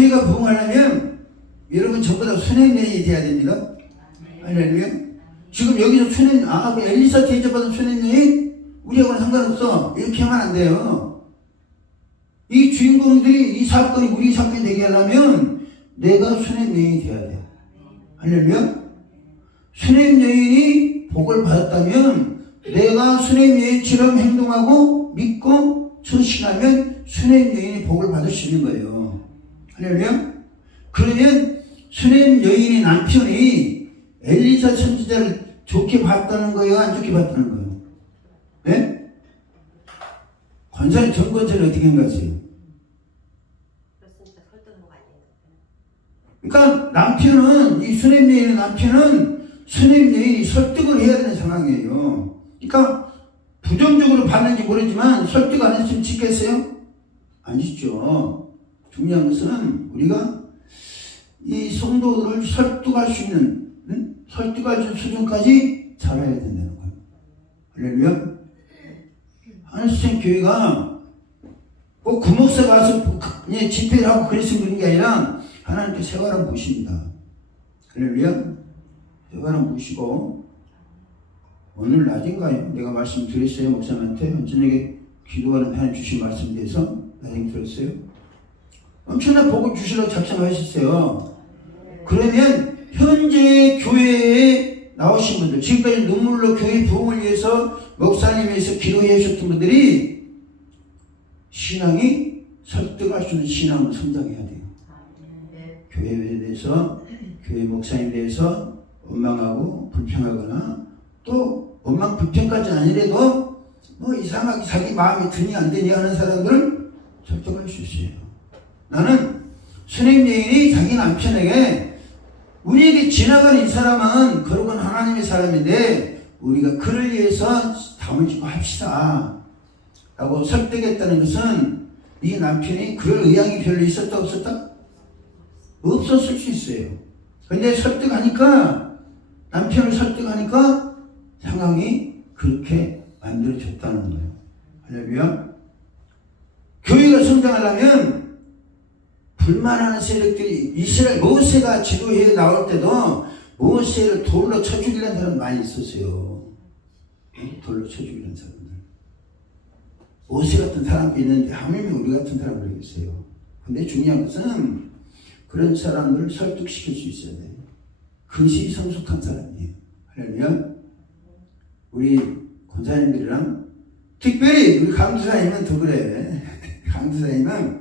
교회가 부흥하려면 여러분 전부 다 수냄여인이 돼야 됩니다. 할렐루야. 지금 여기서 그 엘리사 대접받은 수냄여인 우리하고는 상관없어. 이렇게 하면 안 돼요. 이 주인공들이 이 사건이 우리 사건이 되게 하려면 내가 수냄여인이 돼야 돼. 할렐루야. 수냄여인이 복을 받았다면 내가 수냄여인처럼 행동하고 믿고 전신하면 수냄여인이 복을 받을 수 있는 거예요. 할렐루야. 그러면 수냄여인의 남편이 엘리사 선지자를 좋게 봤다는 거예요? 안 좋게 봤다는 거예요? 네? 권사님 전권자를 어떻게 생각하세요? 그러니까 남편은, 이 수냄여인의 남편은 수냄여인이 설득을 해야 되는 상황이에요. 그러니까 부정적으로 봤는지 모르지만 설득 안 했으면 짓겠어요? 아니죠. 중요한 것은 우리가 이 성도들을 설득할 수 있는, 설득할 수 있는 수준까지 자라야 된다는 거예요. 할렐루야. 하늘수생 교회가 꼭 구목사 가서 집회를 하고 그랬으면 그런 게 아니라 하나님께 세워라 모십니다. 할렐루야. 세워라 모시고 오늘 낮인가요? 내가 말씀 드렸어요. 목사님한테 저녁에 기도하는 하나님 주신 말씀에 대해서 나중에 들었어요. 엄청난 복을 주시라고 작정하셨어요. 그러면 현재 교회에 나오신 분들, 지금까지 눈물로 교회 부흥을 위해서 목사님 위해서 기도해 주셨던 분들이 신앙이 설득할 수 있는 신앙으로 성장해야 돼요. 교회에 대해서, 교회 목사님에 대해서 원망하고 불평하거나 또 원망 불평까지는 아니래도 뭐 이상하게 자기 마음이 드니 안 되니 하는 사람들을 설득할 수 있어요. 나는 수냄여인이 자기 남편에게 우리에게 지나가는 이 사람은 거룩한 하나님의 사람인데 우리가 그를 위해서 담을 짓고 합시다 라고 설득했다는 것은 이 남편이 그럴 의향이 별로 있었다 없었다? 없었을 수 있어요. 근데 설득하니까, 남편을 설득하니까 상황이 그렇게 만들어졌다는 거예요. 할렐루야. 교회가 성장하려면 불만하는 세력들이, 이스라엘 모세가 지도회에 나올 때도 모세를 돌로 쳐 죽이려는 사람 많이 있었어요. 돌로 쳐 죽이려는 사람들. 모세 같은 사람이 있는데 하물며 우리 같은 사람을 모르겠어요. 근데 중요한 것은 그런 사람들을 설득시킬 수 있어야 돼요. 그것이 성숙한 사람이에요. 할렐루야. 우리 권사님들이랑 특별히 우리 강두사님은 더 그래. 강두사님은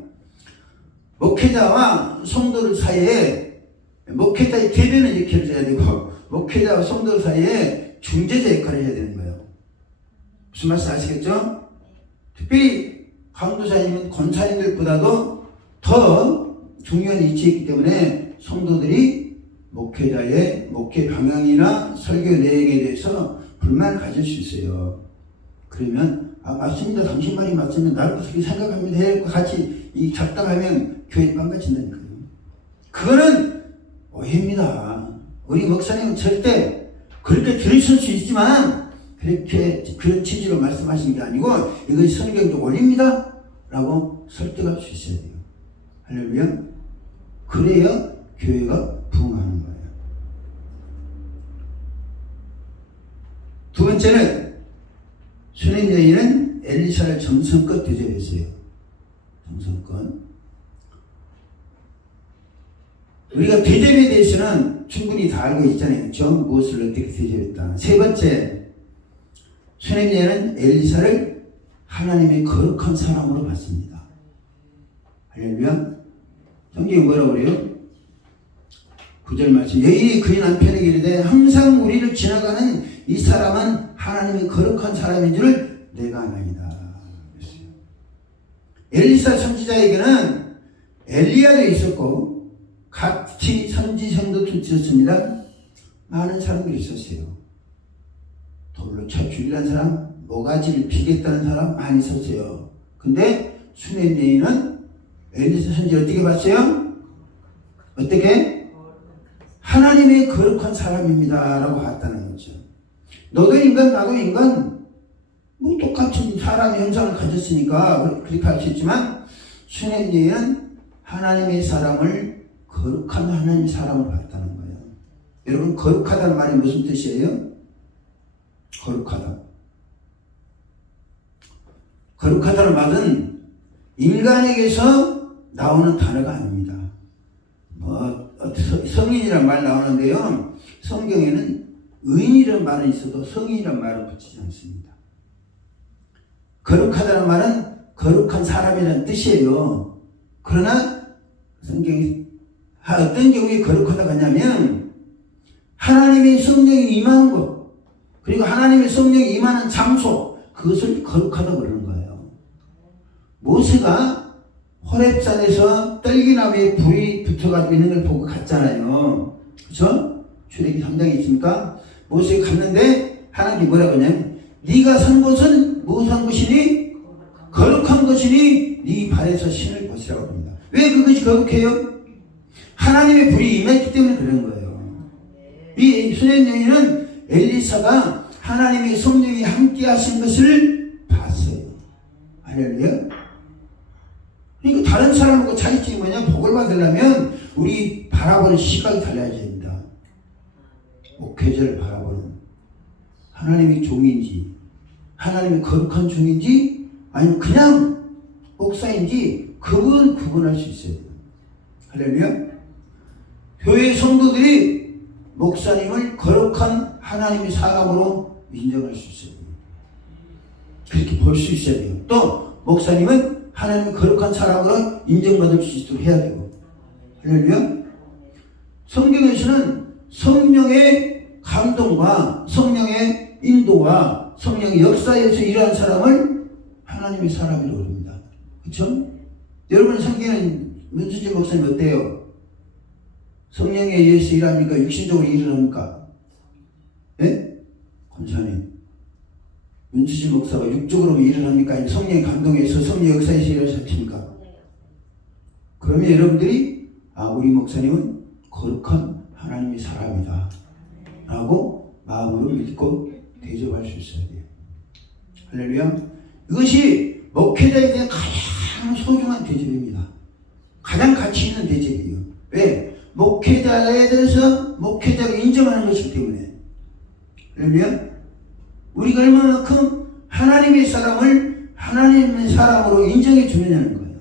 목회자와 성도들 사이에, 목회자의 대변을 이렇게 해줘야 되고 목회자와 성도들 사이에 중재자 역할을 해야 되는 거예요. 무슨 말씀 아시겠죠? 특별히 강도사님은 권사님들보다도 더 중요한 위치에 있기 때문에 성도들이 목회자의 목회 방향이나 설교 내용에 대해서 불만을 가질 수 있어요. 그러면 맞습니다. 당신 말이 맞으면 나를 그렇게 생각하면 될 것 같이 이 작당하면 교회 망가진다니까요. 그거는 오해입니다. 우리 목사님은 절대 그렇게 들으실 수 있지만 그렇게 그런 취지로 말씀하신 게 아니고 이것이 성경적 원리입니다 라고 설득할 수 있어야 돼요. 할렐루야. 그래야 교회가 부흥하는 거예요. 두 번째는 수냄여인은 엘리사를 정성껏 대접했어요. 정성껏. 우리가 대접에 대해서는 충분히 다 알고 있잖아요. 그렇죠? 무엇을 어떻게 대접했다. 세 번째, 수냄여인은 엘리사를 하나님의 거룩한 사람으로 봤습니다. 할렐루야. 성경이 뭐라고 그래요? 9절 말씀. 여인이 그의 남편에게 이르되 항상 우리를 지나가는 이 사람은 하나님의 거룩한 사람인 줄 내가 아나이다. 엘리사 선지자에게는 엘리야도 있었고 같이 선지생도 있었습니다. 많은 사람들이 있었어요. 돌로 쳐 죽이려는 사람, 모가지를 피겠다는 사람 많이 있었어요. 근데 수냄여인은 엘리사 선지 어떻게 봤어요? 어떻게? 하나님의 거룩한 사람입니다 라고 봤다는 거죠. 너도 인간 나도 인간 뭐 똑같은 사람의 형상을 가졌으니까 그렇게 할 수 있지만 수냄여인은 하나님의 사람을 거룩한 하나님의 사람으로 봤다는 거예요. 여러분, 거룩하다는 말이 무슨 뜻이에요? 거룩하다. 거룩하다는 말은 인간에게서 나오는 단어가 아닙니다. 성인이란 말 나오는데요. 성경에는 의인이라는 말은 있어도 성인이라는 말은 붙이지 않습니다. 거룩하다는 말은 거룩한 사람이라는 뜻이에요. 그러나 성경이 어떤 경우에 거룩하다고 하냐면 하나님의 성령이 임하는 것, 그리고 하나님의 성령이 임하는 장소, 그것을 거룩하다고 그러는 거예요. 모세가 호렙산에서 떨기나무에 불이 붙어가지고 있는 걸 보고 갔잖아요. 그렇죠? 출애굽기 3장에 있습니까? 모세가 갔는데 하나님이 뭐라고 하냐면 네가 선 곳은 무엇한 것이니? 거룩한 것이니 네 발에서 신을 벗으라고 합니다. 왜 그것이 거룩해요? 하나님의 불이 임했기 때문에 그런 거예요. 이 수년 여인은 엘리사가 하나님의 성령이 함께 하신 것을 봤어요. 할렐루야. 그러니까 다른 사람하고 차이점이 뭐냐? 복을 받으려면 우리 바라보는 시각이 달라야 됩니다. 목회자를 바라보는 하나님의 종인지, 하나님의 거룩한 종인지, 아니면 그냥 목사인지 구분할 수 있어야 돼요. 할렐루야. 교회 성도들이 목사님을 거룩한 하나님의 사람으로 인정할 수 있어야 돼요. 그렇게 볼 수 있어야 돼요. 또 목사님은 하나님의 거룩한 사람으로 인정받을 수 있도록 해야 되고. 할렐루야. 성경에서는 성령의 감동과 성령의 인도와 성령의 역사에서 일하는 사람을 하나님의 사람이라고 그럽니다. 그렇죠? 여러분 성경에는 문수진 목사님 어때요? 성령에 의해서 일합니까? 육신적으로 일을 합니까? 예? 권사님, 문수진 목사가 육적으로 일을 합니까? 아니면 성령의 감동에서 성령 역사에서 일을 하십니까? 그러면 여러분들이 우리 목사님은 거룩한 하나님의 사람이다 라고 마음으로 믿고 대접할 수 있어야 돼요. 할렐루야. 이것이 목회자에 대한 가장 소중한 대접입니다. 가장 가치 있는 대접이에요. 왜? 목회자에 대해서 목회자가 인정하는 것이기 때문에. 할렐루야. 우리가 얼마만큼 하나님의 사람을 하나님의 사람으로 인정해 주느냐는 거예요.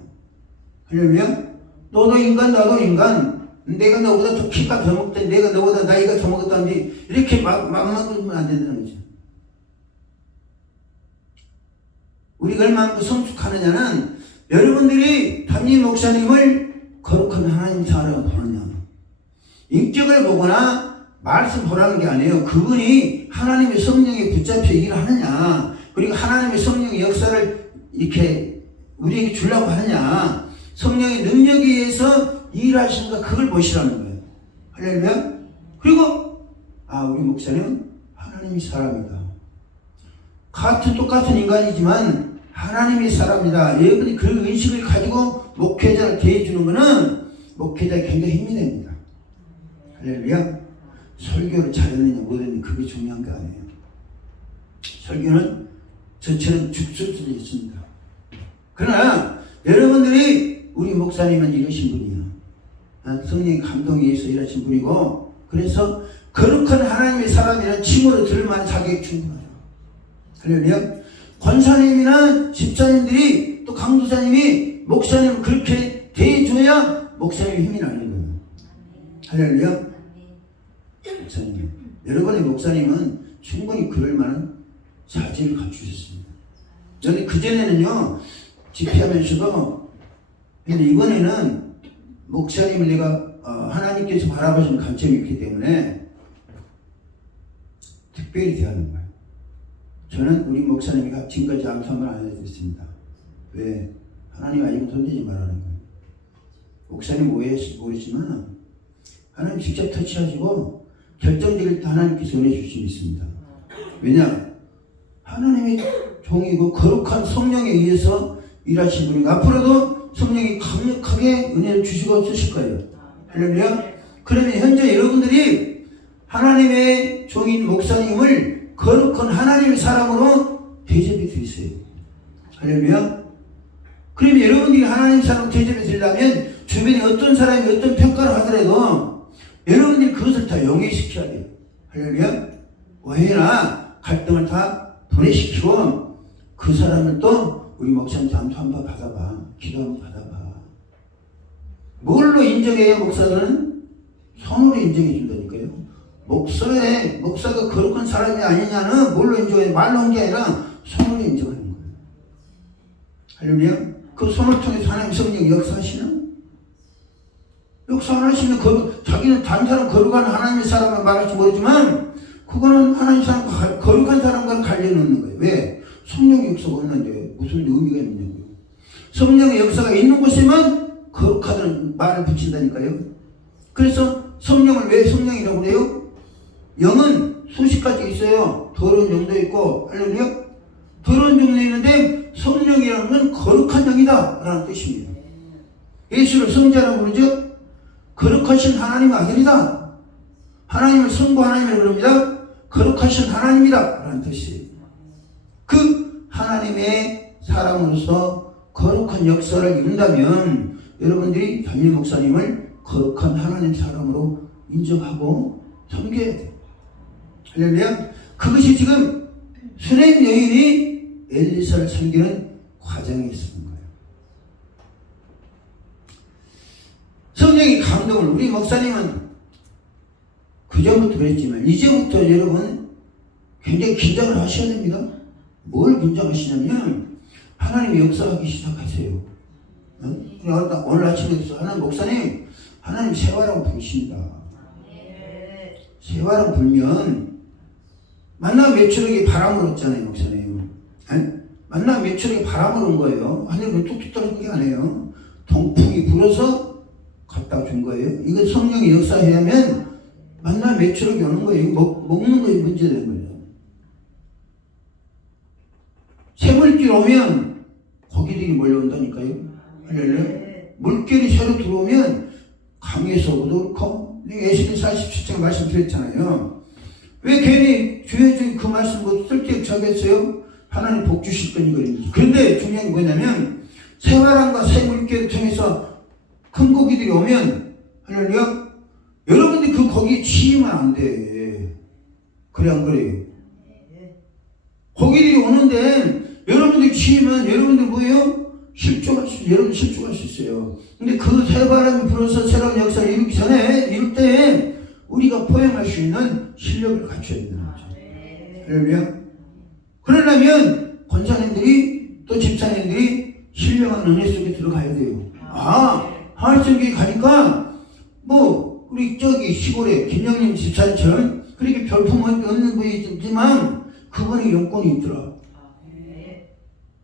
할렐루야. 너도 인간, 나도 인간. 내가 너보다 더 키가 더 먹다, 내가 너보다 나이가 더 먹었다는데 이렇게 막 먹으면 안 된다는 거죠. 우리가 얼마만큼 성숙하느냐는 여러분들이 담임 목사님을 거룩한 하나님 사람으로 보느냐, 인격을 보거나 말씀 보라는 게 아니에요. 그분이 하나님의 성령에 붙잡혀 일을 하느냐, 그리고 하나님의 성령의 역사를 이렇게 우리에게 주려고 하느냐, 성령의 능력에 의해서 일하시는가, 그걸 보시라는 거예요. 할렐루야. 그리고 우리 목사님은 하나님의 사람이다. 똑같은 인간이지만 하나님의 사람이다. 여러분이 그 의식을 가지고 목회자를 대해주는 것은 목회자에 굉장히 힘이 됩니다. 할렐루야. 설교를 잘했느냐 못했느냐 그게 중요한 게 아니에요. 설교는 저처럼 죽을 수도 있습니다. 그러나 여러분들이 우리 목사님은 이러신 분이에요. 성령의 감동에 의해서 일하신 분이고, 그래서 거룩한 하나님의 사람이라는 칭호로 들만한 자격이 충분해요. 할렐루야. 권사님이나 집사님들이 또 강도사님이 목사님을 그렇게 대해줘야 목사님의 힘이 나는 거예요. 할렐루야. 목사님, 여러분의 목사님은 충분히 그럴 만한 자질을 갖추셨습니다. 저는 그전에는요 집회하면서도, 근데 이번에는 목사님을 내가 하나님께서 바라보시는 관점이 있기 때문에 특별히 대하는 거예요. 저는 우리 목사님이 지금까지 아무 상관 안 해드렸습니다. 왜? 하나님 아니면 손대지 말라는 거예요. 목사님 오해지만 하나님 직접 터치하시고 결정적일 때 하나님께서 은혜 주심이 있습니다. 왜냐? 하나님의 종이고 거룩한 성령에 의해서 일하신 분이고 앞으로도 성령이 강력하게 은혜를 주시고 쓰실 거예요. 할렐루야. 그러면 현재 여러분들이 하나님의 종인 목사님을 거룩한 하나님의 사람으로 대접해 드리세요. 할렐루야. 그러면 여러분들이 하나님 사람으로 대접해 드리려면 주변에 어떤 사람이 어떤 평가를 하더라도 여러분들이 그것을 다 용해시켜야 돼요. 할렐루야. 오해나 갈등을 다 분해시키고 그 사람을 또 우리 목사님한테 한번 받아봐. 기도 한번 받아봐. 뭘로 인정해요? 목사는 손으로 인정해 준다니까요. 목사가 거룩한 사람이 아니냐는 뭘로 인정해? 말로 한 게 아니라 손으로 인정하는 거예요. 할렐루야. 그 손을 통해서 하나님 성령 역사하시나? 역사 안 하시면 자기는 다른 사람 거룩한 하나님의 사람을 말할지 모르지만 그거는 하나님 사람 거룩한 사람과는 관련이 없는 거예요. 왜? 성령의 역사가 없는데 무슨 의미가 있냐고요. 성령의 역사가 있는 곳에만 거룩하다는 말을 붙인다니까요. 그래서 성령을 왜 성령이라고 그래요? 영은 수십 가지 있어요. 더러운 영도 있고, 할렐루야. 더러운 영도 있는데 성령이라는 건 거룩한 영이다 라는 뜻입니다. 예수를 성자라고 그러죠. 거룩하신 하나님의 아들이다. 하나님을 성부 하나님이라고 그럽니다. 거룩하신 하나님이다 라는 뜻이에요. 그 하나님의 사람으로서 거룩한 역사를 이룬다면 여러분들이 담임 목사님을 거룩한 하나님 사람으로 인정하고 섬겨야 돼요. 할렐루야. 그것이 지금 수냄 여인이 엘리사를 섬기는 과정에 있는 거예요. 성령의 감동을 우리 목사님은 그전부터 그랬지만 이제부터 여러분 굉장히 긴장을 하셔야 됩니다. 뭘 긴장하시냐면 하나님의 역사하기 시작하세요. 오늘 아침에 하나님 목사님 하나님 세화라고 부르십니다. 세화라고 불면 만나 매출에게 바람을 얻잖아요. 목사님. 만나 매출에게 바람을 온 거예요. 하늘은 뚝뚝 떨어진 게 아니에요. 동풍이 불어서 갖다 준 거예요. 이거 성령의 역사하면 만나 매출에게 오는 거예요. 먹는 거에 문제되는 거예요. 새물길 오면 고기들이 몰려온다니까요. 할렐루야. 물결이 새로 들어오면 강에서도 그렇고 예수님 47장 말씀드렸잖아요. 왜 괜히 주의 그 말씀 뭐 쓸데없이 하겠어요? 하나님 복 주실 거니 그러는지. 그런데 중요한 게 뭐냐면 새바람과 새물결을 통해서 큰 고기들이 오면 할렐루야. 여러분들이 그 고기에 치이면 안 돼. 그래 안 그래요? 고기들이 오는데 여러분들이 치이면 여러분들 뭐예요? 실족할 수 있어요. 여러분 실족할 수 있어요. 근데 그 새바람이 불어서 새로운 역사를 이루기 전에 이룰 때 우리가 포용할 수 있는 실력을 갖춰야 되는 거죠. 할렐루야. 그러려면 권사님들이 또 집사님들이 신령한 은혜 속에 들어가야 돼요. 하늘성교회 가니까 뭐 우리 저기 시골에 김영림 집사님처럼 그렇게 별품 없는 분이 있지만 그분의 용건이 있더라.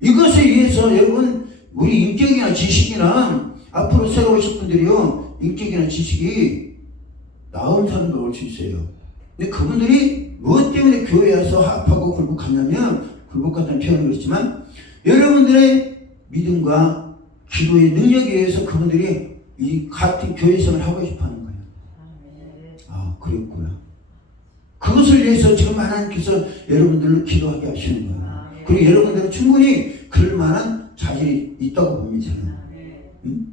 이것에 의해서 여러분 우리 인격이나 지식이나 앞으로 새로 오실 분들이요 인격이나 지식이 나은 사람도 올 수 있어요. 근데 그분들이 무엇 때문에 교회에 와서 합하고 굴복하냐면 굴복같다는 표현을 그랬지만 여러분들의 믿음과 기도의 능력에 의해서 그분들이 이 같은 교회 생활을 하고 싶어 하는 거예요. 그랬구나. 그것을 위해서 지금 하나님께서 여러분들을 기도하게 하시는 거예요. 그리고 여러분들은 충분히 그럴 만한 자질이 있다고 봅니다.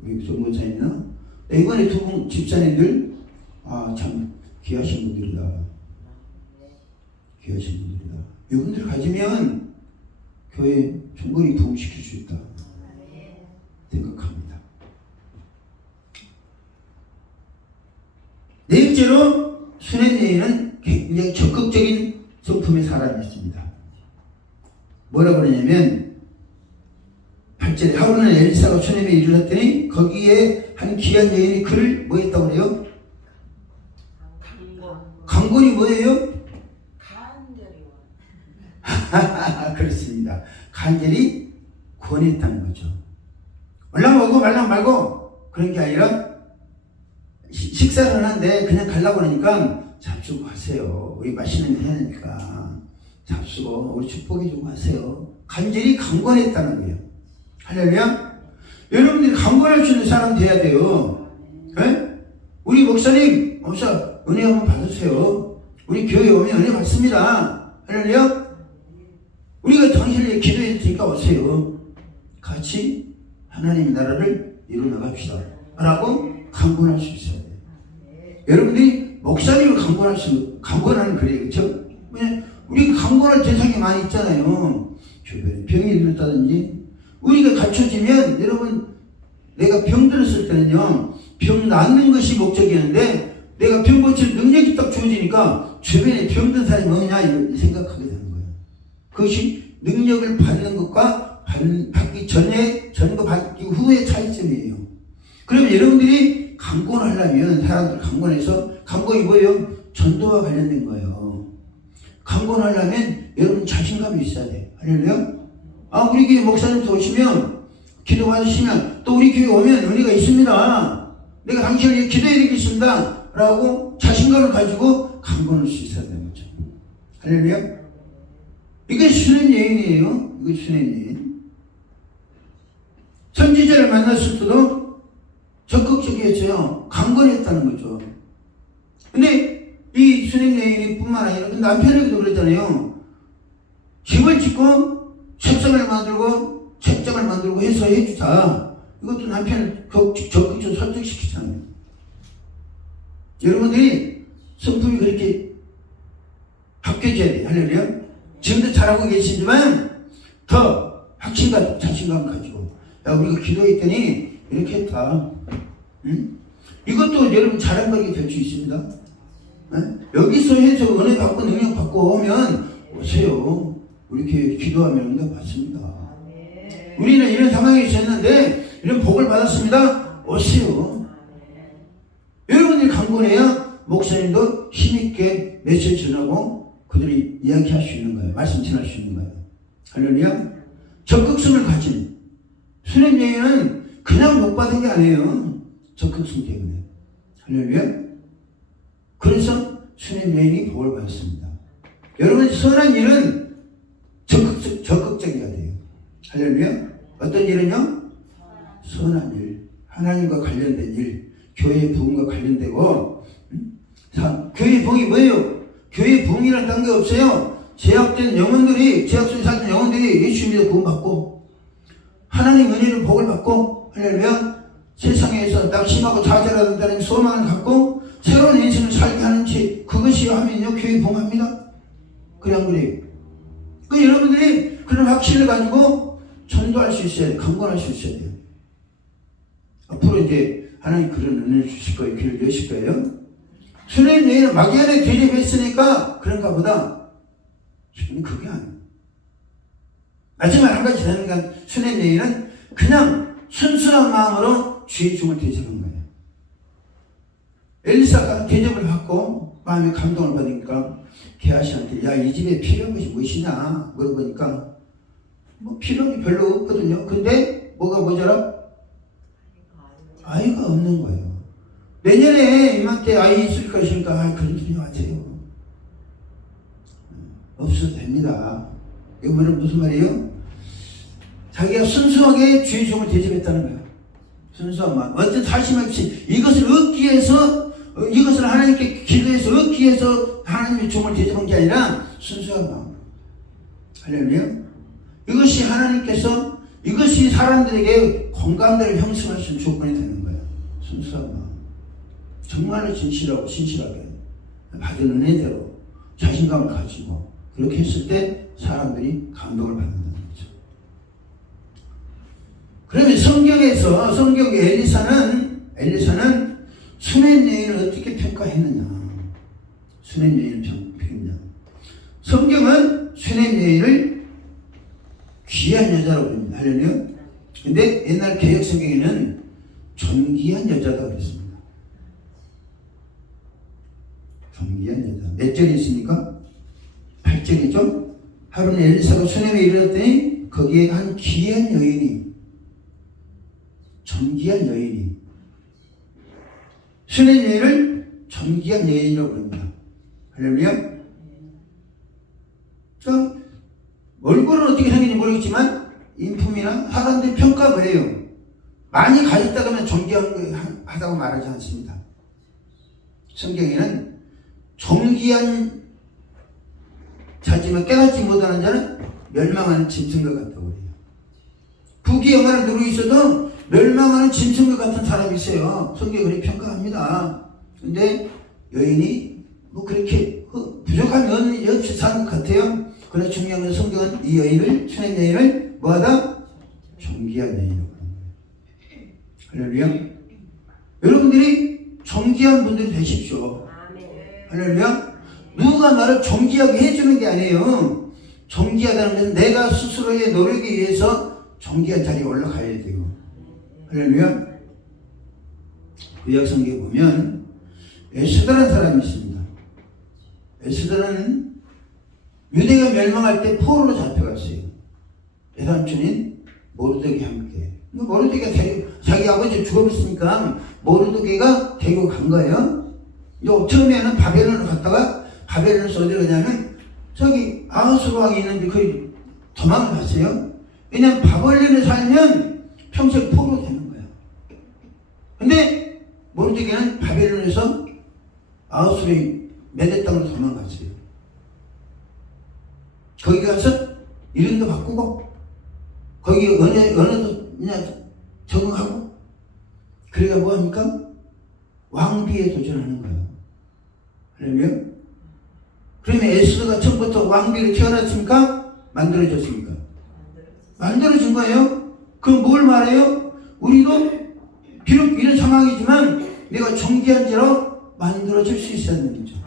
우리 정권사님이나 이번에 두 분 집사님들 참 귀하신 분들이다. 귀하신 분들이다. 이분들 가지면 교회 충분히 부흥시킬 수 있다 생각합니다. 네 번째로 수냄여인은 굉장히 적극적인 성품의 사람이었습니다. 뭐라고 그러냐면 8절에 하루는 엘리사가 수냄에 이르렀더니 거기에 한 귀한 여인이 그를 뭐 했다고 그래요? 강권이 뭐예요? 간절히 그렇습니다. 간절히 권했다는 거죠. 올라오고 말랑 말고 그런 게 아니라 식사를 하는데 그냥 가려고 그러니까 잡수고 하세요. 우리 맛있는 거 해야 되니까 잡수고 우리 축복해 주고 하세요. 간절히 강권했다는 거예요. 할렐루야. 여러분들이 강권할 수 있는 사람 돼야 돼요. 네? 우리 목사님 은혜 한번 받으세요. 우리 교회 오면 은혜 받습니다. 할렐루야. 우리가 당신에게 기도해 드리니까 오세요. 같이 하나님의 나라를 이루어 나갑시다. 라고 강권할 수 있어야 돼요. 여러분들이 목사님을 강권하는 그래요. 그렇죠? 우리가 강권할 대상이 많이 있잖아요. 주변에 병이 들었다든지. 우리가 갖춰지면, 여러분, 내가 병 들었을 때는요, 병 낫는 것이 목적이었는데, 내가 병 고칠 능력이 딱 주어지니까, 주변에 병든 사람이 뭐냐, 이렇게 생각하게 되는 거예요. 그것이 능력을 받는 것과 받기 전과 받기 후의 차이점이에요. 그러면 여러분들이 강권하려면, 사람들 강권해서, 강권이 뭐예요? 전도와 관련된 거예요. 강권하려면 여러분 자신감이 있어야 돼. 할렐루야? 우리 교회 목사님도 오시면, 기도 받으시면, 또 우리 교회 오면 은혜가 있습니다. 내가 당신을 위해 기도해 드리겠습니다. 라고 자신감을 가지고 강권할 수 있어야 되는 거죠. 할렐루야? 이게 수냄 여인이에요. 이게 수냄 여인. 선지자를 만났을 때도 적극적이었어요. 강권했다는 거죠. 근데 이 수냄 여인이 뿐만 아니라 남편에게도 그랬잖아요. 집을 짓고 책상을 만들고 책장을 만들고 해서 해주자. 이것도 남편을 적극적으로 설득시키잖아요. 여러분들이 성품이 그렇게 바뀌어져야 돼요. 할렐루야? 지금도 잘하고 계시지만 더 확신감, 자신감 가지고, 야, 우리가 기도했더니 이렇게 했다. 응? 이것도 여러분 잘한 거게 될 수 있습니다. 여기서 해서 은혜 받고 능력 받고 오면 오세요. 우리 교회 기도하면 응답 받습니다. 우리는 이런 상황에 있었는데 이런 복을 받았습니다. 오세요. 여러분들이 강권해야 목사님도 힘있게 메시지 전하고 그들이 이야기할 수 있는 거예요. 말씀 전할 수 있는 거예요. 할렐루야. 적극성을 가진 수냄 여인은 그냥 못 받은 게 아니에요. 적극성 때문에. 할렐루야. 그래서 수냄 여인이 복을 받았습니다. 여러분, 선한 일은 적극적이어야 돼요. 할렐루야. 어떤 일은요? 선한 일, 하나님과 관련된 일, 교회의 부흥과 관련되고. 교회의 부흥이 뭐예요? 교회의 부흥이라는 딴 게 없어요. 제약된 영혼들이, 제약 속에 살던 영혼들이 예수 믿어 구원받고 하나님 은혜를 복을 받고, 할렐루야, 세상에서 낙심하고 좌절하는 소망을 갖고 새로운 인생을 살게 하는지, 그것이 하면요 교회 부흥합니다. 그래 안 그래요? 여러분들이 그런 확신을 가지고 전도할 수 있어야 돼요. 강권할 수 있어야 돼요. 앞으로 이제 하나님 그런 은혜를 주실 거예요. 길을 여실 거예요. 수냄 여인은 막연하게 대접했으니까 그런가 보다. 그게 아니에요. 마지막 한 가지 되는 건, 수냄 여인은 그냥 순수한 마음으로 주의 종을 대접한 거예요. 엘리사가 대접을 받고 마음에 감동을 받으니까 게하시한테, 야, 이 집에 필요한 것이 무엇이냐 물어보니까 뭐 필요한 게 별로 없거든요. 근데 뭐가 모자라? 아이가 없는 거예요. 내년에 이맘때 아이 있을 것이니까 그런 소리 마세요. 없어도 됩니다. 이거 무슨 말이에요? 자기가 순수하게 주의 종을 대접했다는 거예요. 순수한 마음. 어떤 사심 없이 이것을 얻기 위해서, 이것을 하나님께 기도해서 얻기 위해서 하나님의 종을 대접한 게 아니라 순수한 마음. 할렐루야. 이것이 하나님께서, 이것이 사람들에게 공감대를 형성할 수 있는 조건이 되는 거예요. 순수한 마음. 정말로 진실하고 신실하게 받은 은혜대로 자신감을 가지고 그렇게 했을 때 사람들이 감동을 받는다는 거죠. 그러면 성경의 엘리사는 수냄 여인을 어떻게 평가했느냐? 수냄 여인을 평가했느냐? 성경은 수냄 여인을 귀한 여자라고 합니다. 할렐루야. 근데 옛날 개혁 성경에는 존귀한 여자다 그랬습니다. 존귀한 여자. 몇 절이 있습니까? 8절이죠? 하루는 엘리사가 수냄에 이르렀더니 거기에 한 귀한 여인이, 존귀한 여인이, 수냄 여인을 존귀한 여인이라고 부릅니다. 할렐루야. 얼굴은 어떻게 생긴지 모르겠지만 인품이나 사람들이 평가를 해요. 많이 가졌다고 하면 존귀하다고 말하지 않습니다. 성경에는 존귀한 자지만 깨닫지 못하는 자는 멸망하는 짐승과 같다고 해요. 부귀 영화를 누리고 있어도 멸망하는 짐승과 같은 사람이 있어요. 성경이 그렇게 평가합니다. 근데 여인이 뭐 그렇게 부족한 여인이 없이 사는 것 같아요. 그러나 중요한 건 성경은 이 여인을, 슈넴 여인을 뭐하다? 존귀한 여인이라고 하는 거예요. 할렐루야. 여러분들이 존귀한 분들이 되십시오. 할렐루야. 누가 나를 존귀하게 해주는 게 아니에요. 존귀하다는 것은 내가 스스로의 노력에 의해서 존귀한 자리에 올라가야 돼요. 할렐루야. 구약성경에 보면 에스더라는 사람이 있습니다. 에스더는 유대가 멸망할 때 포로로 잡혀갔어요. 외삼촌인 모르드게와 함께. 모르드게가 자기 아버지 죽어버렸으니까 모르드게가 데리고 간 거예요. 처음에는 바벨론으로 갔다가 바벨론에서 어디로 가냐면 저기 아하수르 왕이 있는데 거기 도망을 갔어요. 왜냐면 바벨론에 살면 평생 포로로 되는 거예요. 근데 모르드게는 바벨론에서 아하수르의 메대 땅으로 도망갔어요. 거기 가서 이름도 바꾸고 거기 언어도 그냥 적응하고 그래가 뭐합니까? 왕비에 도전하는 거예요. 할렐루야. 그러면 에스더가 처음부터 왕비로 태어났습니까? 만들어졌습니까? 만들어진 거예요. 그럼 뭘 말해요? 우리도 비록 이런 상황이지만 내가 존귀한 자로 만들어질 수 있었는 거죠.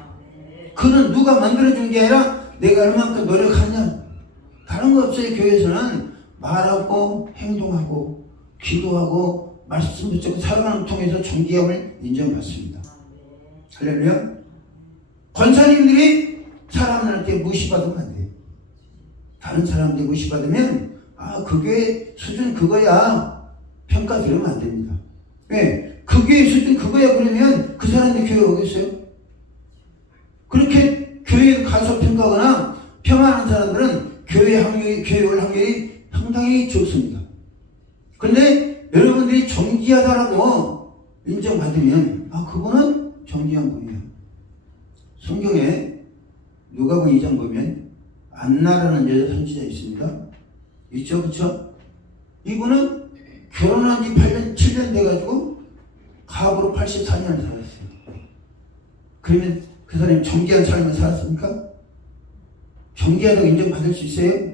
그는 누가 만들어준 게 아니라 내가 얼만큼 노력하냐. 다른 거 없어요. 교회에서는 말하고 행동하고 기도하고 말씀 붙잡고 살아가는 통해서 존귀함을 인정받습니다. 할렐루야. 권사님들이 사람들한테 무시받으면 안 돼요. 다른 사람들이 무시받으면 그 교회 수준 그거야 평가 들으면 안 됩니다. 왜? 그 교회 수준 그거야 그러면 그 사람들이 교회 오겠어요? 그렇게 교회에 가서 평가하거나 평안한 사람들은 교회 올 확률이 상당히 적습니다. 그런데 여러분들이 존귀하다라고 인정받으면 그거는 존귀한 분이에요. 성경에 누가복음 2장 보면 안나라는 여자 선지자 있습니다. 있죠, 그렇죠? 이분은 결혼한 지 8년, 7년 돼가지고 가부로 84년을 살았어요. 그러면 그 사람이 존귀한 삶을 살았습니까? 존귀하다고 인정받을 수 있어요?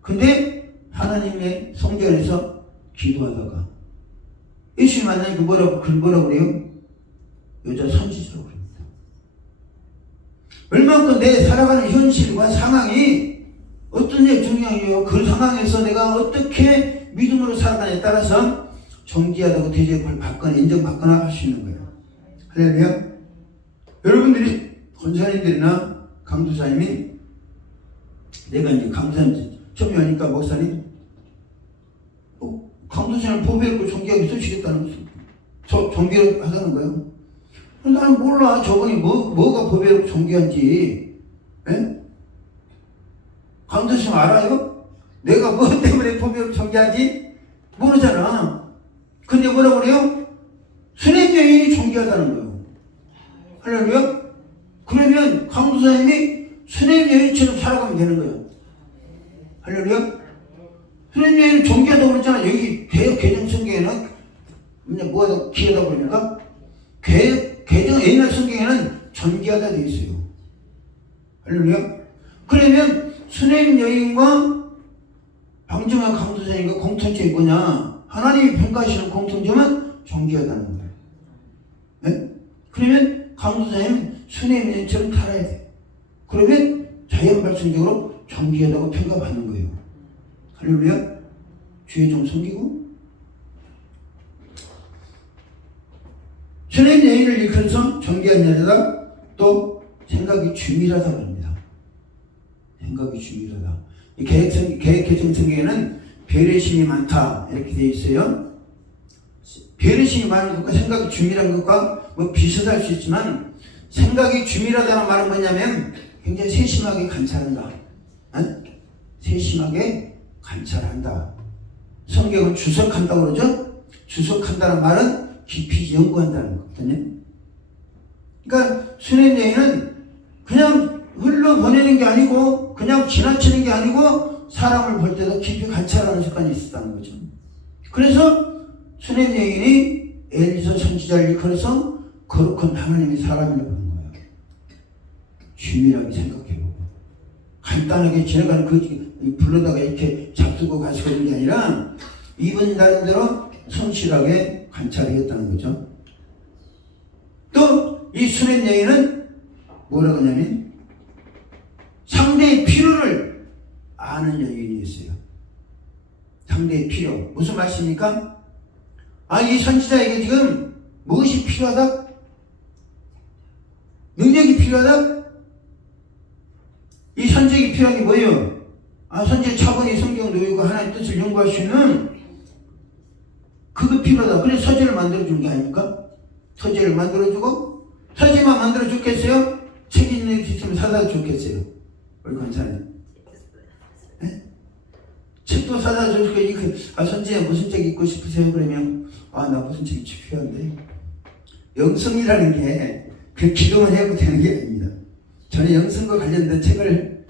근데 하나님의 성전에서 기도하다가 예수 만나니까 뭐라고 그래요? 여자 선지자라고 그럽니다. 얼마큼 내 살아가는 현실과 상황이 어떤 게 중요해요. 그 상황에서 내가 어떻게 믿음으로 살아가냐에 따라서 존귀하다고 대접을 받거나 인정받거나 할 수 있는 거예요. 할렐루야. 여러분들이 권사님들이나 강도사님이 내가 이제 강도사님 처음에 하니까 목사님 강도사님을 보배롭고 존귀하게 쓰시겠다는 거죠. 존귀를 하자는 거예요. 나는 몰라. 저분이 뭐가 보배롭고 존귀한지. 에? 강도사님 알아요? 내가 뭐 때문에 보배롭고 존귀한지 모르잖아. 근데 뭐라고 그래요? 슈넴 여인이 존귀하다는 거예요. 할렐루야? 그러면 강도사님이 슈넴 여인처럼 살아가면 되는 거예요. 할렐루야? 슈넴 여인은 존귀하다고 그랬잖아. 여기 개정 성경에는 뭐가 귀하다고 그러니까 개정 옛날 성경에는 존귀하다 되어 있어요. 할렐루야? 그러면 슈넴 여인과 방정환 강도사님과 공통점이 뭐냐? 하나님이 평가하시는 공통점은 존귀하다는 거예요. 네? 그러면 강도사님은 슈넴 여인처럼 살아야 돼. 그러면 자연 발생적으로 존귀하다고 평가받는 거예요. 할렐루야. 주의 좀 섬기고 슈넴 여인을 일컬어서 존귀한 여자다. 또 생각이 주밀하다고 합니다. 생각이 주밀하다. 개혁개정 성경에는 배려심이 많다 이렇게 되어 있어요. 배려심이 많은 것과 생각이 주밀한 것과 뭐 비슷할 수 있지만 생각이 주밀하다는 말은 뭐냐면 굉장히 세심하게 관찰한다. 세심하게 관찰한다. 성경은 주석한다고 그러죠? 주석한다는 말은 깊이 연구한다는 거거든요. 그러니까 슈넴 여인은 그냥 흘러보내는 게 아니고 그냥 지나치는 게 아니고 사람을 볼 때도 깊이 관찰하는 습관이 있었다는 거죠. 그래서 수냄 여인이 엘리사 선지자를 일컬어서 거룩한 하나님의 사람이라고 하는 거예요. 주밀하게 생각해보고 간단하게 지나가는 그 불러다가 이렇게 잡수고 가서 그런 게 아니라 이분 나름대로 성실하게 관찰하겠다는 거죠. 또 이 수냄 여인은 뭐라고 하냐면 상대의 필요를 아는 여인이었어요. 상대의 필요. 무슨 말씀입니까? 이 선지자에게 지금 무엇이 필요하다? 능력이 필요하다? 이 선지자에게 필요한 게 뭐예요? 선지자 차분히 성경도 외우고 하나님의 뜻을 연구할 수 있는 그거 필요하다. 그래서 서재를 만들어주는 게 아닙니까? 서재를 만들어주고 서재만 만들어줬겠어요? 책 있는 게 있으면 사다 줬겠어요? 우리 관사님. 책도 사다 줬고 선지자 무슨 책 읽고 싶으세요? 그러면 나 무슨 책이 필요한데. 영성이라는 게 그 기도만 해도 되는 게 아닙니다. 저는 영성과 관련된 책을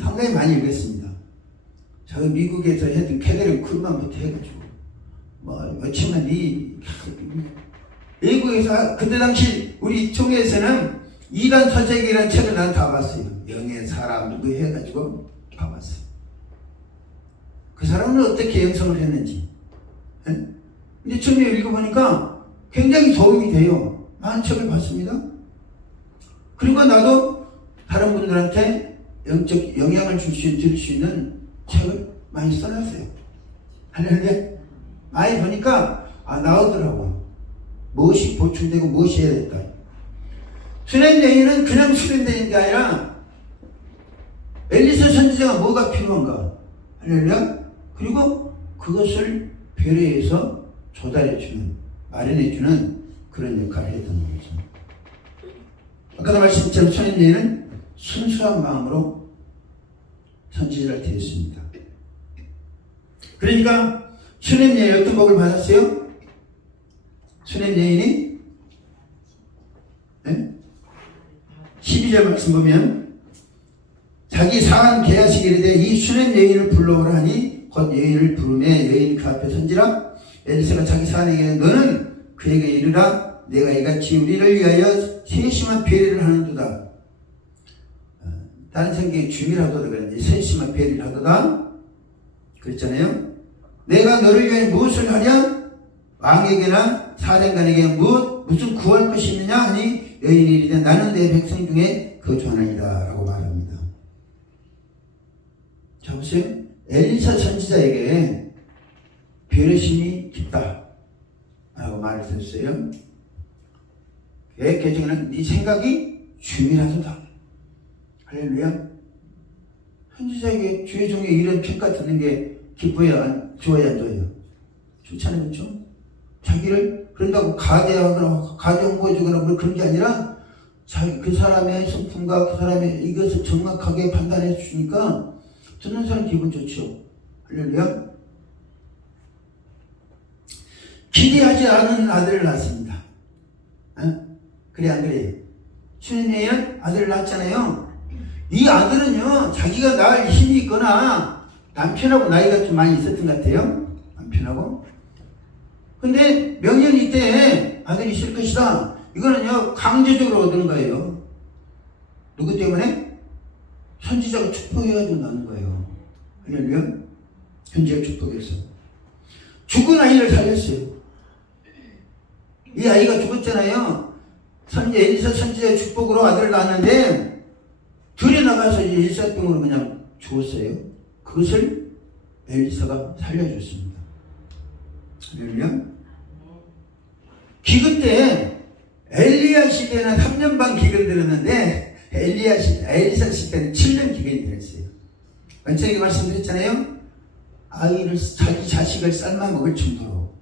상당히 많이 읽었습니다. 저 미국에서 했던 캐데릭 쿨만부터 해가지고 어쩌면 외국에서 그때 당시 우리 총회에서는 이단 서재기라는 책을 난 다 봤어요. 영의 사람 누구 해가지고 다 봤어요. 그 사람은 어떻게 영성을 했는지. 근데 처음에 읽어보니까 굉장히 도움이 돼요. 많은 책을 봤습니다. 그리고 나도 다른 분들한테 영적 영향을 줄 수 있는 책을 많이 써놨어요. 할렐루야. 많이 보니까 나오더라고. 무엇이 보충되고 무엇이 해야 됐다. 수냄 여인은 그냥 수련되는 게 아니라 엘리사 선지자가 뭐가 필요한가. 할렐루야. 그리고 그것을 배려해서 조달해주는, 마련해주는 그런 역할을 했던 거죠. 아까도 말씀드린 수냄 여인은 순수한 마음으로 선지자를 대했습니다. 그러니까 수냄 여인이 어떤 복을 받았어요? 수냄 여인이 12절 말씀 보면 자기 사한 게하시기 이르되 이 수냄 여인을 불러오라 하니 곧 여인을 부르매 여인이 그 앞에 선지라. 엘리사가 자기 사한에게 너는 그에게 이르라 내가 이같이 우리를 위하여 세심한 배려를 하는도다. 다른 성경에 주밀하도다 그랬는데 세심한 배려를 하도다 그랬잖아요. 내가 너를 위하여 무엇을 하랴? 왕에게나 사령관에게 무슨 구할 것이 있느냐 하니 여인이 이르되 나는 내 백성 중에 거주하나이다 라고 말합니다. 자 보세요. 엘리사 선지자에게 배려심이 깊다 라고 말을 했어요. 계획 개정에는 네 생각이 주밀하도다. 할렐루야. 선지자에게 주의 종의 이런 평가 듣는 게 기뻐야 좋아야 안 좋아요? 좋잖아요. 그렇죠? 자기를 그런다고 가대하거나 가대 홍보해주거나 그런 게 아니라 그 사람의 성품과 그 사람의 이것을 정확하게 판단해 주니까 듣는 사람 기분 좋죠. 할렐루야. 기대하지 않은 아들을 낳았습니다. 그래 안 그래요? 수련회는 아들을 낳았잖아요. 이 아들은요 자기가 낳을 힘이 있거나 남편하고 나이가 좀 많이 있었던 것 같아요. 남편하고. 근데 명년이 때 아들이 있을 것이다. 이거는요 강제적으로 얻은 거예요. 누구 때문에? 선지자가 축복해가지고 낳는 거예요. 할렐루야. 현지가 축복해서 죽은 아이를 살렸어요. 이 아이가 죽었잖아요. 엘리사 선지자의 축복으로 아들을 낳았는데 둘이 나가서 일사병으로 그냥 죽었어요. 그것을 엘리사가 살려줬습니다. 할렐루야. 기근 때 엘리야 시대는 3년 반 기근 들었는데 엘리사 시대는 7년 기근이 들었어요. 원장님이 말씀드렸잖아요. 아이를 자기 자식을 삶아 먹을 정도로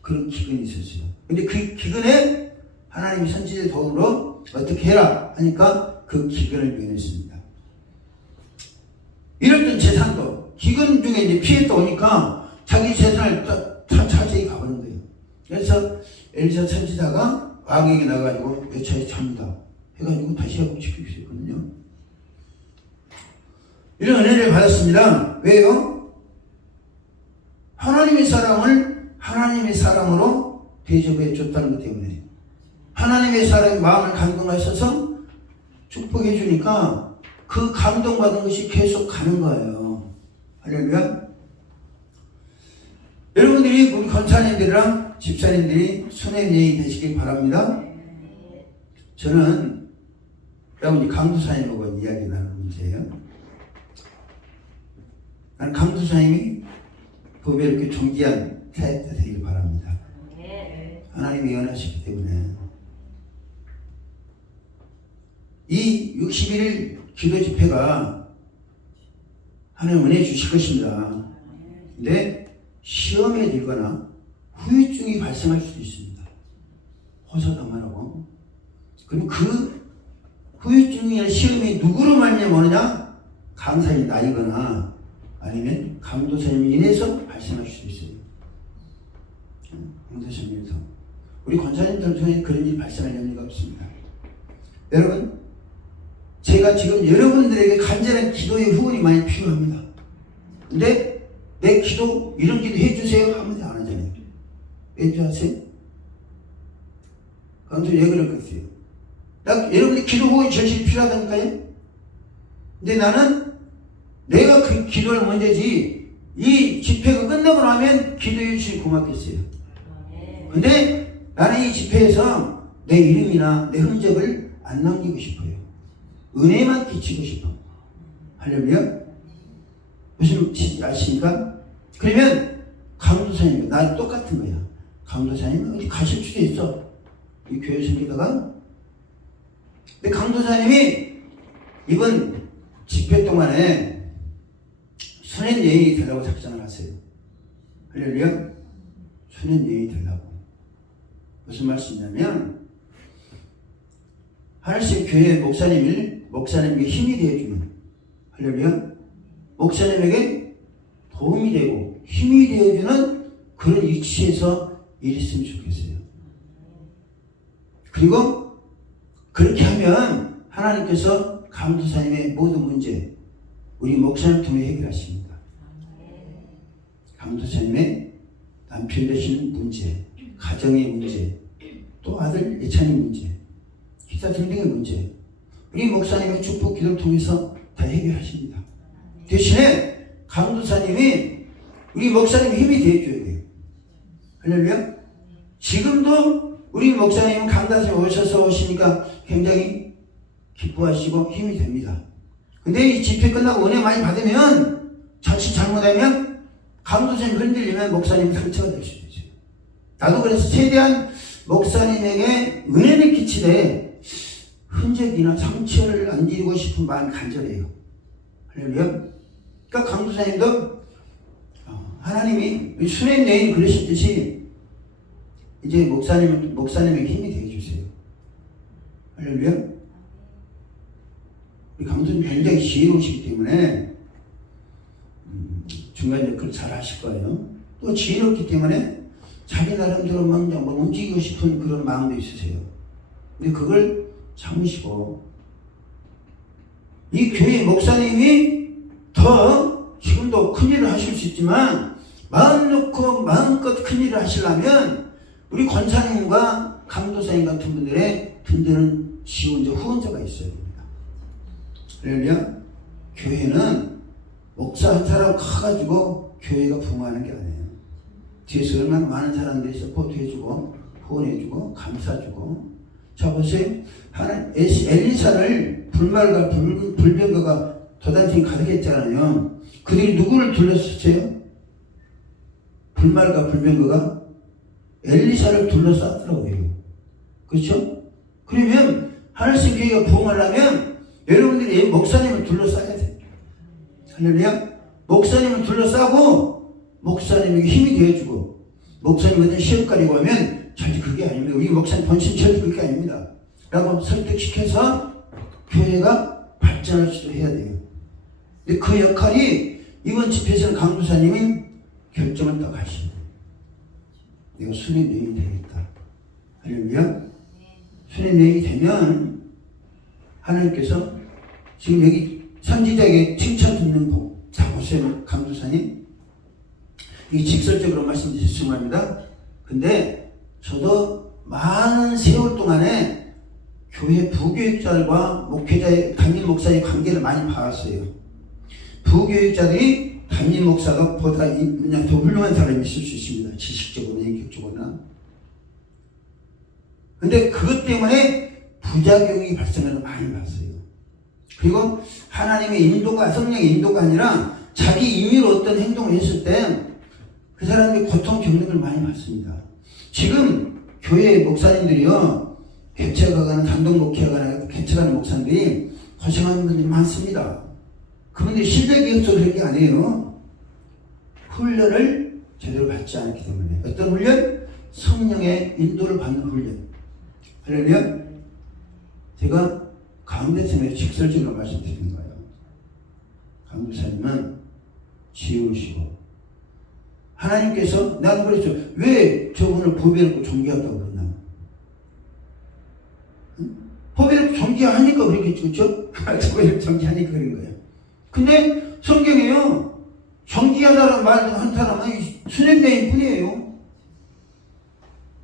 그런 기근이 있었어요. 근데 그 기근에 하나님이 선지자의 도움으로 어떻게 해라 하니까 그 기근을 면했습니다. 잃었던 재산도 기근 중에 이제 피해 또 오니까 자기 재산을 차차히 가버린 거예요. 그래서 엘리사 선지자가 왕에게 나가지고 여차에 잡니다 해가지고 다시 회복시키고 있었거든요. 이런 은혜를 받았습니다. 왜요? 하나님의 사랑을 하나님의 사람으로 대접해 줬다는 것 때문에 하나님의 사람의 마음을 감동하셔서 축복해 주니까 그 감동받은 것이 계속 가는 거예요. 할렐루야. 여러분들이 우리 권사님들이랑 집사님들이 순회여행이 되시길 바랍니다. 저는 여러분 강도사님하고 이야기 나누는 문제예요. 나는 강도사님이 법에 이렇게 존귀한 사역자 되길 바랍니다. 하나님이 연하시기 때문에 이 61일 기도 집회가 하나님 은혜 주실 것입니다. 근데 시험에 들거나 후유증이 발생할 수도 있습니다. 호소당하라고. 그럼 그 후유증이나 시험이 누구로 말미암아 오느냐? 강사님 나이거나 아니면 강도사님이 인해서 발생할 수도 있어요. 강도사님에서 우리 권사님들 중에 그런 일이 발생할 염려가 없습니다. 여러분, 제가 지금 여러분들에게 간절한 기도의 후원이 많이 필요합니다. 근데 내 기도 이런 기도 해주세요 하면 안 하잖아요. 왜 하세요? 그럼 왜 그럴까요? 여러분들 기도 후원이 절실히 필요하다니까요. 근데 나는 내가 그 기도를 먼저지 이 집회가 끝나고 나면 기도해 주시면 고맙겠어요. 근데 나는 이 집회에서 내 이름이나 내 흔적을 안 남기고 싶어요. 은혜만 끼치고 싶어. 할렐루야. 무슨 뜻인지 아십니까? 그러면 강도사님, 나 똑같은 거야. 강도사님은 어디 가실 수도 있어. 이 교회 섬기다가. 근데 강도사님이 이번 집회 동안에 순회여행이 되려고 작정을 하세요. 할렐루야. 순회여행이 되려고. 무슨 말씀이냐면 하나씩 교회 목사님에게 힘이 되어주는, 할렐루야, 목사님에게 도움이 되고 힘이 되어주는 그런 위치에서 일했으면 좋겠어요. 그리고 그렇게 하면 하나님께서 강도사님의 모든 문제 우리 목사님 통해 해결하십니다. 강도사님의 남편 되시는 문제, 가정의 문제, 또 아들 예찬의 문제, 기타 등등의 문제 우리 목사님의 축복 기도를 통해서 다 해결하십니다. 대신에 강도사님이 우리 목사님의 힘이 되어줘야 돼요. 할렐루야. 지금도 우리 목사님은 강다스님 오셔서 오시니까 굉장히 기뻐하시고 힘이 됩니다. 근데 이 집회 끝나고 은혜 많이 받으면 자칫 잘못하면 강도사님 흔들리면 목사님 상처가 될 수도 있어요. 나도 그래서 최대한 목사님에게 은혜를 끼치되 흔적이나 상처를 안 드리고 싶은 마음이 간절해요. 할렐루야. 그러니까 강도사님도 하나님이 순회여행 그러셨듯이 이제 목사님에게 힘이 되어주세요. 할렐루야. 우리 강도사님 굉장히 지혜로우시기 때문에 중간 역할을 잘 하실 거예요. 또 지혜롭기 때문에 자기 나름대로 막 움직이고 싶은 그런 마음도 있으세요. 근데 그걸 참으시고 이 교회 목사님이 더 지금도 큰일을 하실 수 있지만 마음 놓고 마음껏 큰일을 하시려면 우리 권사님과 강도사님 같은 분들의 든든한 지원자 후원자가 있어야 됩니다. 그러면 교회는 목사 한 사람 커가지고 교회가 부흥하는 게 아니에요. 뒤에서 얼마나 많은 사람들이 서포트해주고 후원해주고 감싸주고. 자 보세요. 엘리사를 불말과 불병거가 도단층이 가득했잖아요. 그들이 누구를 둘러쌌어요? 불말과 불병거가 엘리사를 둘러쌌더라고요. 그렇죠? 그러면 하늘신 교회가 부흥하려면 여러분들이 목사님을 둘러싸야 돼요. 할렐루야. 목사님을 둘러싸고 목사님에게 힘이 되어주고 목사님한테 시험거리고 하면 절대 그게 아닙니다. 우리 목사님 본심 절대 그게 아닙니다. 라고 설득시켜서 교회가 발전할 수도 해야 돼요. 근데 그 역할이 이번 집회에서는 강도사님이 결정을 딱 하십니다. 내가 순회여행이 되겠다. 할렐루야. 순회여행이 되면 하나님께서 지금 여기 선지자에게 칭찬 듣는 복. 자 보세요. 강도사님. 이 직설적으로 말씀드려서 죄송합니다. 근데 저도 많은 세월 동안에 교회 부교육자들과 목회자의 담임 목사의 관계를 많이 봐왔어요. 부교육자들이 담임 목사보다 그냥 더 훌륭한 사람이 있을 수 있습니다. 지식적으로, 인격적으로나. 근데 그것 때문에 부작용이 발생하는 걸 많이 봤어요. 그리고 하나님의 인도가, 성령의 인도가 아니라 자기 임의로 어떤 행동을 했을 때 그 사람들이 고통 겪는 걸 많이 봤습니다. 지금 교회 목사님들이요, 개척하거나 단독 목회하거나 개척하는 목사님들이 고생하는 분들이 많습니다. 그분들이 실력이 없어서 그런 게 아니에요. 훈련을 제대로 받지 않기 때문에. 어떤 훈련? 성령의 인도를 받는 훈련. 할렐루야. 제가 강대선에서 직설적으로 말씀드리는 거예요. 강대사님은 지으시고 하나님께서, 나는 그랬죠. 왜 저분을 보배롭고 존귀하다고 그러나? 보배롭고 존귀하니까 그랬겠죠. 그렇죠? 보배롭고 존귀하니까 그런 거예요. 근데 성경에요, 존귀하다는 말을 한 사람은 수냄내일 뿐이에요.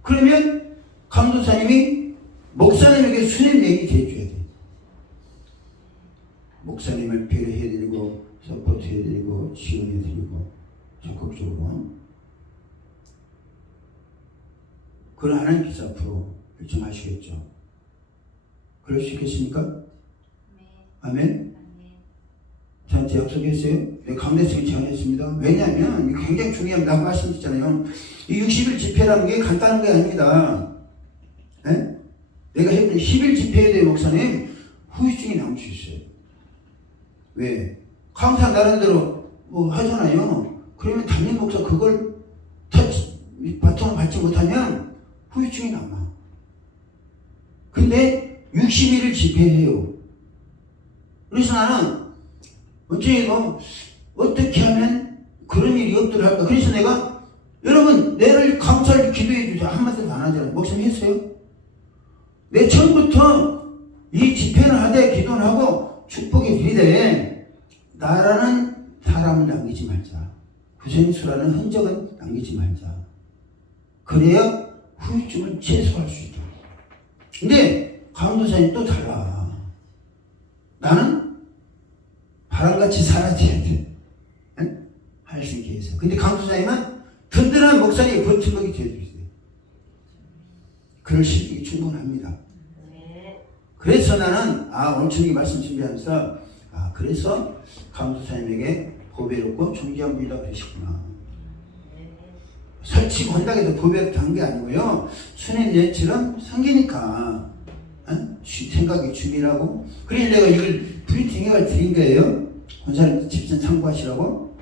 그러면 강도사님이 목사님에게 수냄내일이 돼줘야 돼요. 목사님을 배려해드리고 서포트해드리고 지원해드리고 적극적으로. 그걸 하나님께서 앞으로 결정하시겠죠. 그럴 수 있겠습니까? 네. 아멘? 저한테 약속했어요. 강대식이 제안했습니다. 왜냐하면 이게 굉장히 중요합니다. 말씀드렸잖아요. 이 60일 집회라는 게 간단한 게 아닙니다. 네? 내가 해본 10일 집회에 대해 목사님 후유증이 나올 수 있어요. 왜? 항상 나름대로 뭐 하잖아요. 그러면 담임 목사 그걸 바통을 받지 못하면 후유증이 남아. 근데 60일을 집회해요. 그래서 나는 언제도 어떻게 하면 그런 일이 없도록 할까. 그래서 내가, 여러분 내를 감사를 기도해 주세요. 한마디도 안 하잖아요. 목사님 했어요? 내 처음부터 이 집회를 하되 기도를 하고 축복이 드리되 나라는 사람을 남기지 말자. 구생수라는 흔적은 남기지 말자. 그래야 후유증을 최소화할 수 있다. 근데 강도사님 또 달라. 나는 바람같이 사라져야 돼. 응? 할 수 있게 해서. 근데 강도사님은 든든한 목사님이 버팀목이 되어주세요. 그럴 실력이 충분합니다. 그래서 나는 오늘 주님이 말씀 준비하면서 그래서 강도사님에게 보배롭고 존귀한 분이다 그러시구나. 설치고 한다고 보배롭게 한 게 아니고요. 수냄 연처럼 생기니까 생각이 중이라고. 그래서 내가 이걸 프린팅해가 드린 거예요. 권사님 집전 참고하시라고.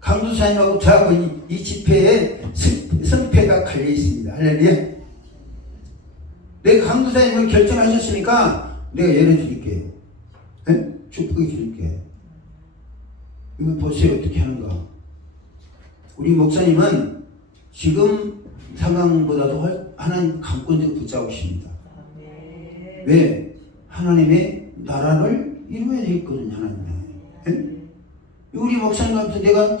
강도사님하고 저하고 이 집회에 성패가 갈려 있습니다. 할렐루야. 내가 강도사님을 결정하셨으니까 내가 열어드릴게요. 축복해 드릴게요. 이거 보세요. 어떻게 하는가. 우리 목사님은 지금 상황보다도 하나님 감권적 붙잡으십니다. 왜? 하나님의 나라를 이루어야 되겠거든요. 하나님의. 우리 목사님 같은 내가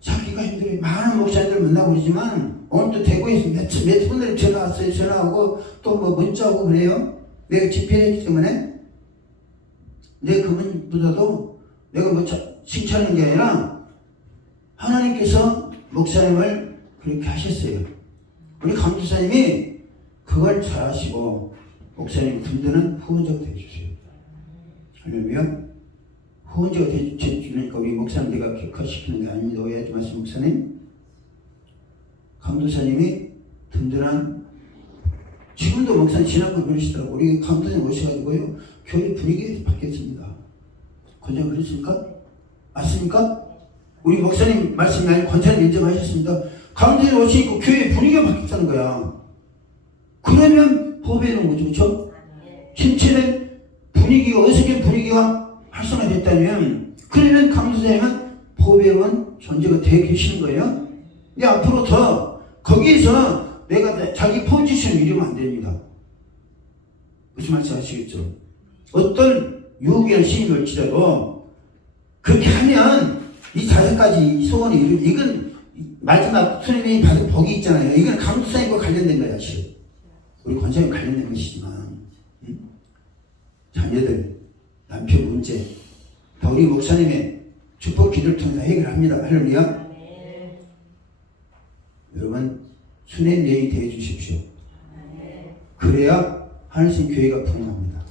찾기가 힘들어요. 많은 목사님들 만나고 그러지만 오늘 또 대구에서 몇 분들 전화 왔어요. 전화하고 또 뭐 문자 오고 그래요. 내가 집회했기 때문에. 내 그분보다도 내가 뭐 칭찬하는 게 아니라 하나님께서 목사님을 그렇게 하셨어요. 우리 강주사님이 그걸 잘 하시고 목사님 든든한 후원자가 되어주세요. 하려면 후원자가 되어주니까 우리 목사님 내가 격화시키는 게 아닙니다. 오해하지 마세요. 목사님. 강도사님이 든든한, 지금도 목사님 지난번 그러시더라고요. 우리 강도사님 오셔가지고요 교회 분위기가 바뀌었습니다. 권장 그랬습니까? 맞습니까? 우리 목사님 말씀이 아니고 권사님 인정하셨습니다. 강도사님 오시니까 교회 분위기가 바뀌었다는 거야. 그러면 보배는 뭐죠? 그렇죠? 신체의 분위기가, 어색한 분위기가 활성화됐다면 그러면 강도사님은 보배로운 존재가 되어 계시는 거예요. 근데 앞으로 더 거기에서 내가 자기 포지션을 잃으면 안 됩니다. 무슨 말인지 아시겠죠? 어떤 유혹이나 시험이 올지라도 그렇게 하면 이 5가지 소원이 이건 마지막 수님이 받은 복이 있잖아요. 이건 강도사님과 관련된 거야, 사실. 우리 권사님 관련된 것이지만, 자녀들, 남편 문제, 다 우리 목사님의 축복 기도를 통해서 해결합니다. 할렐루야. 여러분, 수냄 여인이 되어 주십시오. 그래야 하늘신 교회가 부흥합니다.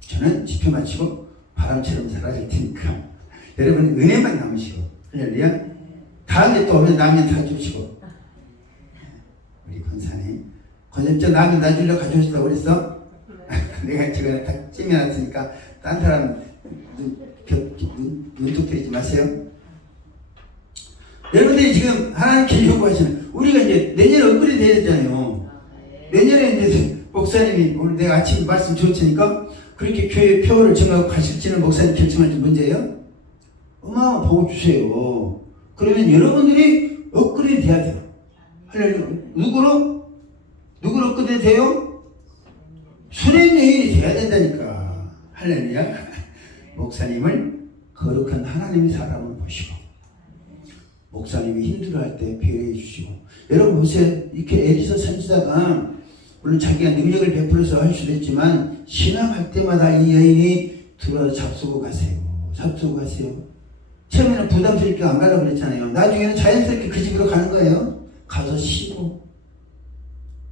저는 집회 마치고 바람처럼 사라질 테니까 여러분 은혜만 남으시고, 할렐루야. 다음에 또 오면 라면 사주시고. 우리 권사님 저 라면 놔주려고 가져오시다고 그랬어? 내가 제가 다 찜해놨으니까 딴 사람 눈독 들이지 마세요. 여러분들이 지금 하나님께 요구하시는, 우리가 이제 내년에 업그레이드 해야 되잖아요. 내년에 이제 목사님이 오늘 내가 아침 말씀 주었으니까 그렇게 교회 표를 정하고 가실지는 목사님 결정할지 문제예요. 어마어마 보고 주세요. 그러면 여러분들이 업그레이드 해야 돼요. 할렐루야. 누구로 업그레이드 돼요? 수냄 여인이 돼야 된다니까. 할렐루야. 목사님을 거룩한 하나님의 사람을 보시고, 목사님이 힘들어할 때 배려해 주시고. 여러분 보세요. 이렇게 에리서 선지자가 물론 자기가 능력을 베풀어서 할 수도 있지만 신앙할 때마다 이 여인이 들어와서 잡수고 가세요. 잡수고 가세요. 처음에는 부담스럽게 안 가려고 그랬잖아요. 나중에는 자연스럽게 그 집으로 가는 거예요. 가서 쉬고.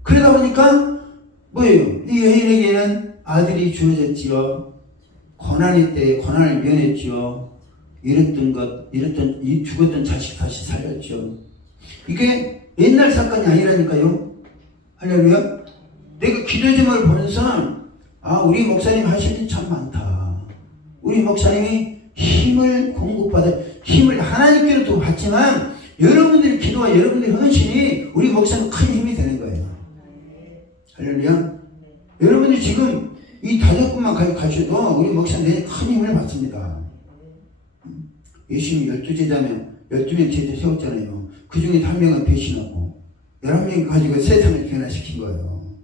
그러다 보니까 뭐예요? 이 여인에게는 아들이 주어졌지요. 고난의 때에 고난을 면했지요. 죽었던 자식 다시 살렸죠. 이게 옛날 사건이 아니라니까요. 할렐루야. 내가 기도 제목을 보면서 우리 목사님 하실 일 참 많다. 우리 목사님이 힘을 힘을 하나님께로도 받지만 여러분들의 기도와 여러분들의 헌신이 우리 목사님 큰 힘이 되는 거예요. 할렐루야. 여러분들이 지금 이 5분만 가셔도 우리 목사님 큰 힘을 받습니다. 예수님이 12제자면 12명 제자 세웠잖아요. 그 중에 1명은 배신하고 11명이 가지고 세상을 변화시킨 거예요.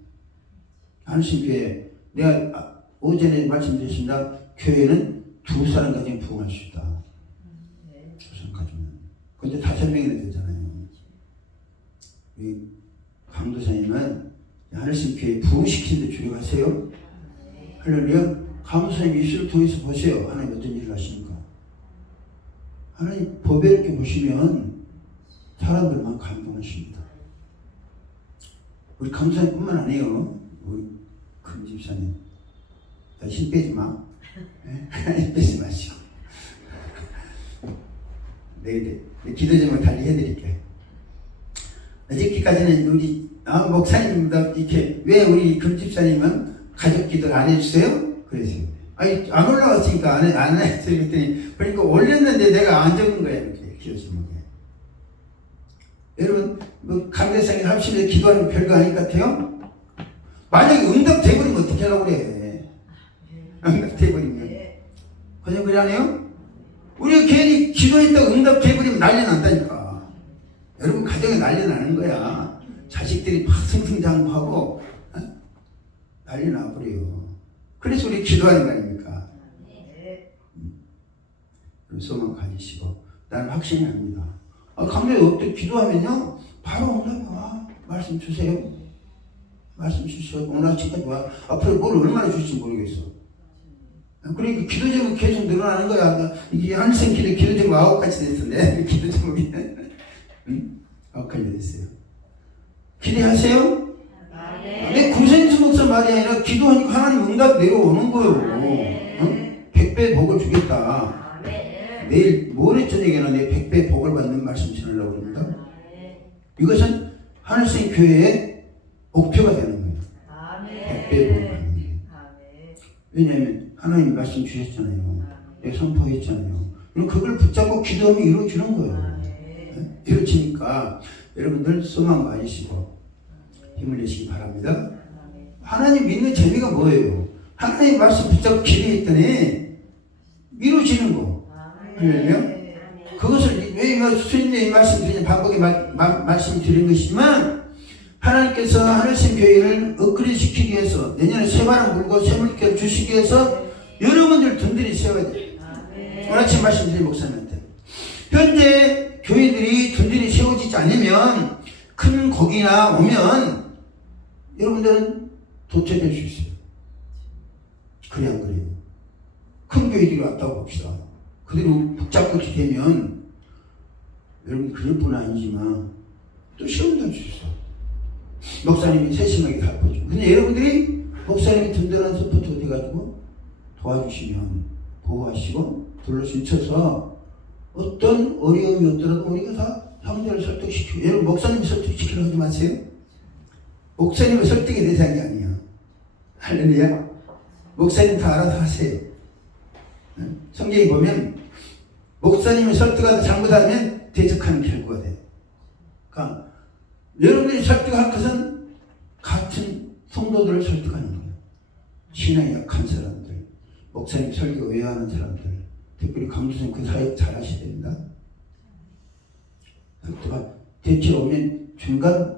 하늘신 교회, 내가 오전에 말씀드렸습니다. 교회는 2사람 가지면 부흥할 수 있다. 2사람 가지면. 근데 5명이나 되잖아요. 우리 강도사님은 하늘신 교회 부흥시키는 데 주력하세요. 할렐루야. 강도사님 이슈를 통해서 보세요. 하나님 어떤 일을 하시는가. 하나님 법에 이렇게 보시면 사람들만 감동하십니다. 우리 강도사님 뿐만 아니에요. 우리 큰 집사님. 힘 빼지 마. 힘 빼지 마시고. 내 기도 제목 달리 해드릴게요. 어저께까지는 우리 목사님도 이렇게 왜 우리 금 집사님은 가족 기도를 안 해주세요? 그래서 안 올라왔으니까 안 했어요. 그랬더니 그러니까 올렸는데 내가 안 적은 거예요. 이렇게 기도 제목에. 여러분 강대상에 합심해서 기도하는 거 별거 아닐 것 같아요? 만약에 응답돼버리면 어떻게 하려고 그래? 응답돼버리면. 그냥 그래 안 해요? 우리가 괜히 기도했다고 응답돼버리면 난리 난다니까. 여러분 가정에 난리 나는 거야. 자식들이 막 승승장구하고 난리 나버려요. 그래서 우리 기도하는 거 아닙니까? 소망 가지시고 나는 확신이 합니다. 강도에 어떻게 기도하면요 바로 응답이 와. 말씀 주세요. 말씀 주시고 오늘 아침까지 와. 앞으로 뭘 얼마나 줄지 모르겠어. 그러니까 기도 제목이 계속 늘어나는 거야. 이게 한생 기도 제목 9가지 됐었네. 기도 제목이 9가지 됐어요. 기대하세요? 내 구생수 목사 말이 아니라 기도하니까 하나님 응답 내려오는 거예요. 100배 복을 주겠다. 내일 모레 저녁에는 내 100배 복을 받는 말씀 전하려고 합니다. 이것은 하늘생 교회의 목표가 되는 거예요. 100배 복을 받는 거예요. 왜냐하면 하나님이 말씀 주셨잖아요. 내가 선포했잖아요. 그럼 그걸 붙잡고 기도하면 이루어지는 거예요. 이루어지니까 여러분들 소망 가지시고 힘을 내시기 바랍니다. 하나님 믿는 재미가 뭐예요? 하나님 말씀 붙잡고 기도했더니 이루어지는 거. 할렐루야. 그것을 왜 수님의 말씀 드리는 반복에 말씀 드린 것이지만 하나님께서 하늘신 교회를 업그레이드 시키기 위해서 내년에 새바람 불고 새물결 주시기 위해서 여러분들 든든히 세워야 돼요. 오늘 아침 말씀드린 목사님한테 현재 교회들이 든든히 세워지지 않으면 큰 곡이나 오면 여러분들은 도태될 수 있어요. 그래 안 그래요? 큰 교회들이 왔다고 봅시다. 그대로 붙잡고 되면 여러분 그럴 뿐 아니지만 또 시험도 할 수 있어. 목사님이 세심하게 가르쳐주고. 근데 여러분들이 목사님이 든든한 서포트가 돼가지고 도와주시면 보호하시고 둘러주셔서 어떤 어려움이 없더라도 우리가 다 형제를 설득시키고. 여러분 목사님이 설득시키려고 하지 마세요. 목사님은 설득의 대상이 아니야. 할렐루야. 목사님 다 알아서 하세요. 성경에 보면 목사님을 설득하다 잘못하면 대적하는 결과가 돼요. 그러니까 여러분들이 설득할 것은 같은 성도들을 설득하는 거예요. 신앙이 약한 사람들, 목사님 설교 외워하는 사람들, 특별히 강조선 그 사역 잘 하셔야 됩니다. 설득가 대체로 오면 중간에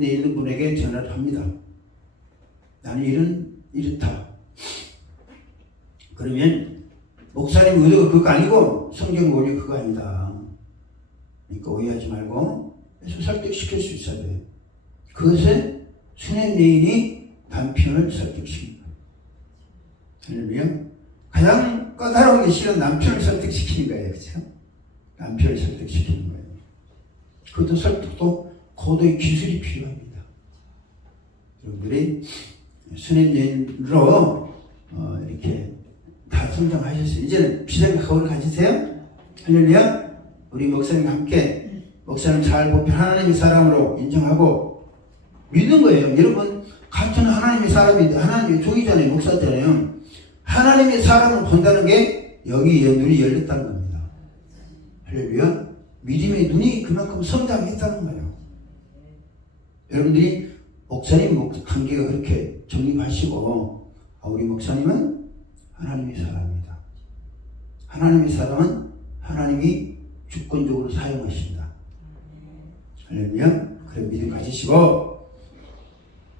있는 분에게 전화를 합니다. 나는 이렇다. 그러면 목사님 의도가 그거 아니고 성경 원리 그거 아니다. 그러니까 오해하지 말고 그래서 설득시킬 수 있어야 돼요. 그것은 수냄 여인이 남편을 설득시킨 거예요. 할렐루야. 가장 까다로운 게 실은 남편을 설득시키는 거예요. 그렇죠? 남편을 설득시키는 거예요. 그것도 설득도 고도의 기술이 필요합니다. 여러분들이 수냄 여인으로 이렇게 다 성장하셨어요. 이제는 비전과 각오를 가지세요. 할렐루야. 우리 목사님과 함께 목사님 잘 보편 하나님의 사람으로 인정하고 믿는 거예요. 여러분 같은 하나님의 사람인데 하나님의 종이잖아요. 목사잖아요. 하나님의 사람을 본다는 게 여기 눈이 열렸다는 겁니다. 할렐루야. 믿음의 눈이 그만큼 성장했다는 거예요. 여러분들이 목사님 관계가 그렇게 정립하시고 우리 목사님은 하나님의 사람입니다. 하나님의 사람은 하나님이 주권적으로 사용하십니다. 할렐루야. 그런 믿음 가지시고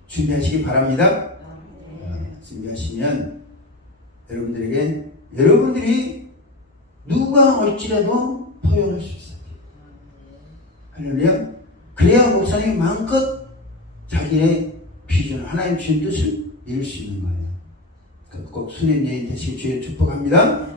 준비하시기 바랍니다. 준비하시면 여러분들에게 여러분들이 누가 올지라도 포용할 수 있어요. 할렐루야. 그래야 목사님이 마음껏 자기의 비전, 하나님 주신 뜻을 이룰 수 있는 거예요. 꼭 수냄 여인 되시기 주의 축복합니다.